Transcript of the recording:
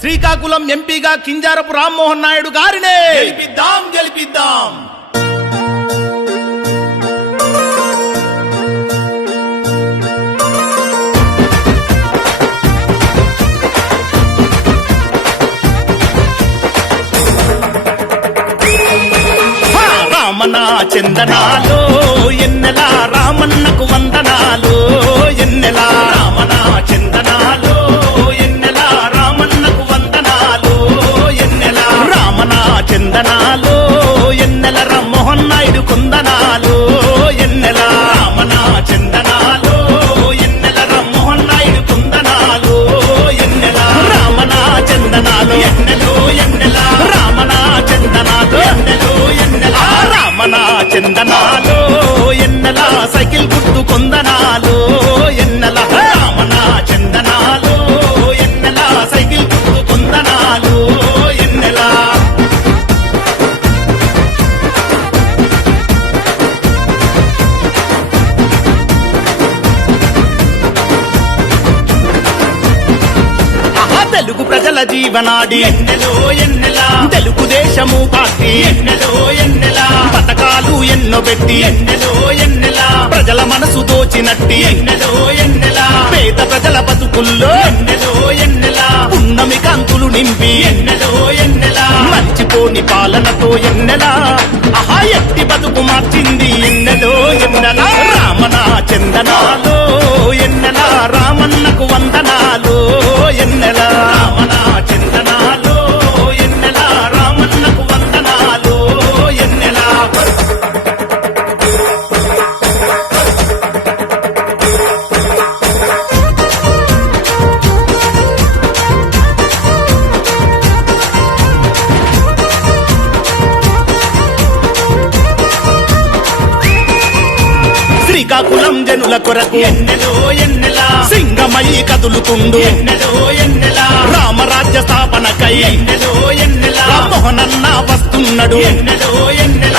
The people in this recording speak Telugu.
శ్రీకాకుళం ఎంపీగా కింజారపు రామ్మోహన్ నాయుడు గారినే గెలిపిద్దాం గెలిపిద్దాం. రామన చందనాలు ఎన్నెల రామన్నకు వందనాలు ఎన్నెల రామన చందనాలు ఎన్నెల రామన్నకు వందనాలు ఎన్నెల రామన చందనాలు ఎన్నెల రామ్మోహన్ నాయుడు కుందనాలు ఎన్నెల రామన చందనాలు ఎన్నెల రామ్మోహన్ నాయుడు కుందనాలు ఎన్నెల రామన చందనాలు ఎన్నెలు ఎన్నెల రామన చందనాలు ఎన్నెలు ఎన్నెల రామన చందనాలు ఎన్నెల సైకిల్ గుర్తు కొందనాలు ఎన్నెల రామన చందనాలు ఎన్నెల సైకిల్ గుర్తు కొందనాలు ఎన్నెల తెలుగు ప్రజల జీవనాడి ఎన్నెలో ఎన్నెల తెలుగుదేశము పార్టీ ఎన్నెలో ఎన్నెల పథకాలు ఎన్నో పెట్టి ఎన్నెలో ఎన్నెల ప్రజల మనసు దోచినట్టి ఎన్నెలో ఎన్నెల పేద ప్రజల బతుకుల్లో ఎన్నెలో ఎన్నెల పున్నమి కాంతులు నింపి ఎన్నెలో ఎన్నెల మర్చిపోని పాలనతో ఎన్నెలా ఆహా ఎత్తి బతుకు మార్చింది ఎన్నెలో ఎన్నెల రామన చందనాలు ఎన్నెల రామన్నకు వందనాలు ఎన్నెల రామన చందనాలు ఎన్నెల రామన్నకు వందనాలు ఎన్నెల శ్రీకాకుళం జనుల కొరకు ఎన్నెలో ఎన్నెల సింగమై కదులుతుండు ఎన్నెలో ఎన్నెల రామరాజ్య స్థాపనకై ఎన్నెలో ఎన్నెల రామ్మోహనన్న వస్తున్నాడు ఎన్నెలో ఎన్నెల